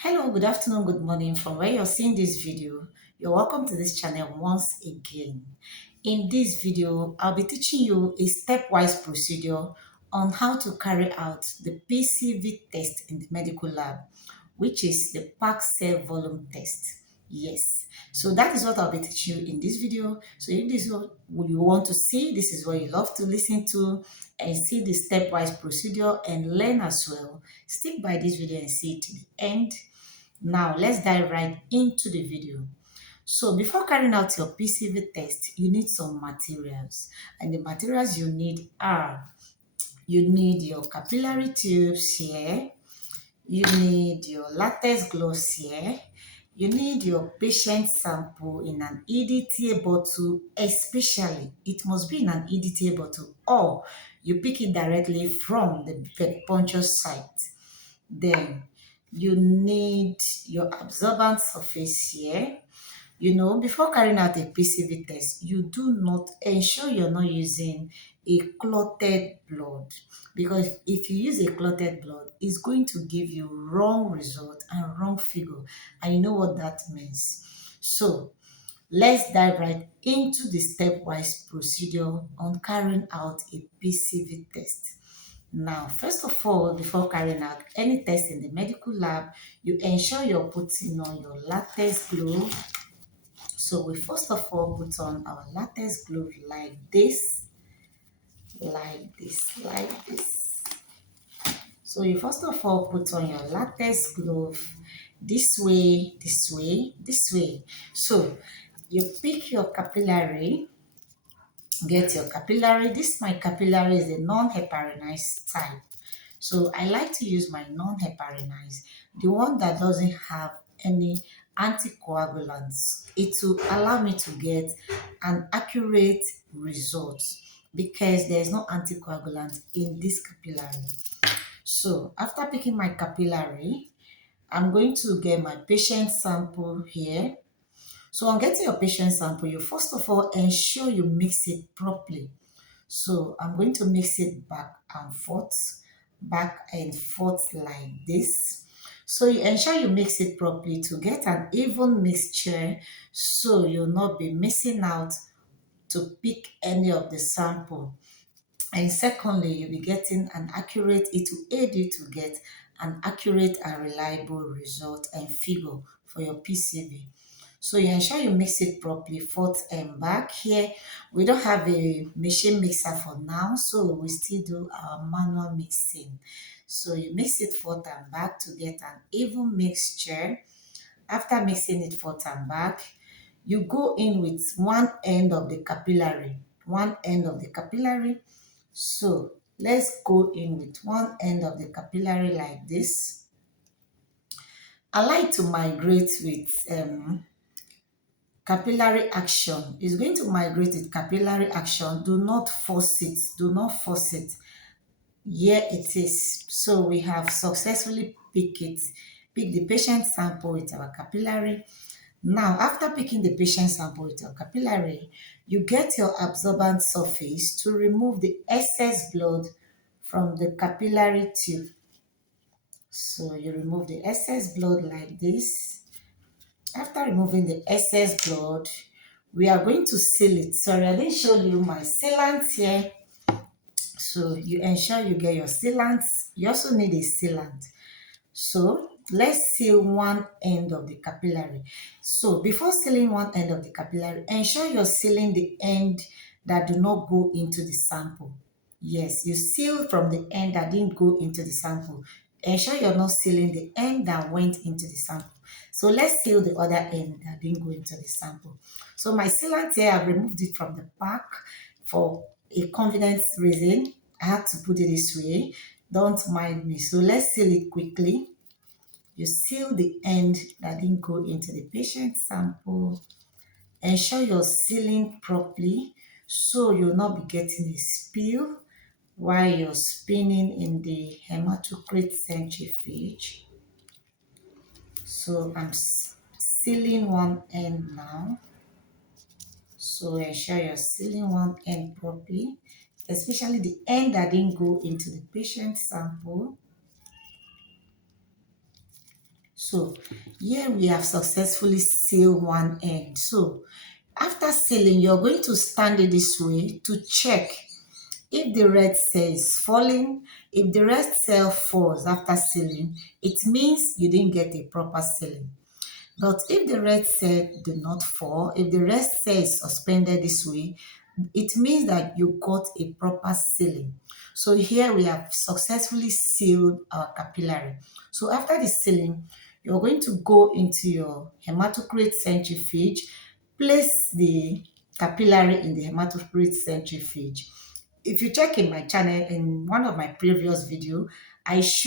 Hello, good afternoon, good morning from where you're seeing this video. You're welcome to this channel once again. In this video, I'll be teaching you a stepwise procedure on how to carry out the PCV test in the medical lab, which is the packed cell volume test. Yes, so that is what I'll be teaching you in this video. So if this is what you want to see, this is what you love to listen to and see the stepwise procedure and learn as well. Stick by this video and see it to the end. Now, let's dive right into the video. So, before carrying out your PCV test, you need some materials. And the materials you need are you need your capillary tubes here, you need your latex gloves here, you need your patient sample in an EDTA bottle, especially it must be in an EDTA bottle, or you pick it directly from the venipuncture site. Then you need your absorbent surface here. Before carrying out a PCV test, you do not ensure you're not using a clotted blood, because if you use a clotted blood, it's going to give you wrong result and wrong figure, and you know what that means. So let's dive right into the stepwise procedure on carrying out a PCV test. Now, first of all, before carrying out any test in the medical lab, you ensure you're putting on your latex glove. So we first of all put on our latex glove like this, like this, like this. So you first of all put on your latex glove this way, this way, this way. So you pick your capillary, get your capillary. This my capillary is a non-heparinized type. So I like to use my non-heparinized, the one that doesn't have any anticoagulants. It will allow me to get an accurate result because there's no anticoagulant in this capillary. So after picking my capillary, I'm going to get my patient sample here. So on getting your patient sample, you first of all ensure you mix it properly. So I'm going to mix it back and forth like this. So you ensure you mix it properly to get an even mixture, so you'll not be missing out to pick any of the sample. And secondly, you'll be getting an accurate, it will aid you to get an accurate and reliable result and figure for your PCV. So you ensure you mix it properly, forth and back. Here, we don't have a machine mixer for now, so we still do our manual mixing. So you mix it forth and back to get an even mixture. After mixing it forth and back, you go in with one end of the capillary, So let's go in with one end of the capillary like this. I like to migrate with capillary action. Is going to migrate with capillary action. Do not force it. Do not force it. Here it is. So we have successfully picked the patient sample with our capillary. Now, after picking the patient sample with your capillary, you get your absorbent surface to remove the excess blood from the capillary tube. So you remove the excess blood like this. After removing the excess blood, we are going to seal it. Sorry, I didn't show you my sealant here. So you ensure you get your sealant. You also need a sealant. So let's seal one end of the capillary. So before sealing one end of the capillary, ensure you're sealing the end that do not go into the sample. Yes, you seal from the end that didn't go into the sample. Ensure you're not sealing the end that went into the sample. So let's seal the other end that didn't go into the sample. So my sealant here, I've removed it from the pack for a convenience reason. I had to put it this way. Don't mind me. So let's seal it quickly. You seal the end that didn't go into the patient sample. Ensure you're sealing properly so you'll not be getting a spill while you're spinning in the hematocrit centrifuge. So I'm sealing one end now. So ensure you're sealing one end properly, especially the end that didn't go into the patient sample. So here we have successfully sealed one end. So after sealing, you're going to stand it this way to check if the red cell is falling. If the red cell falls after sealing, it means you didn't get a proper sealing. But if the red cell did not fall, if the red cell is suspended this way, it means that you got a proper sealing. So here we have successfully sealed our capillary. So after the sealing, you're going to go into your hematocrit centrifuge, place the capillary in the hematocrit centrifuge. If you check in my channel, in one of my previous video, I showed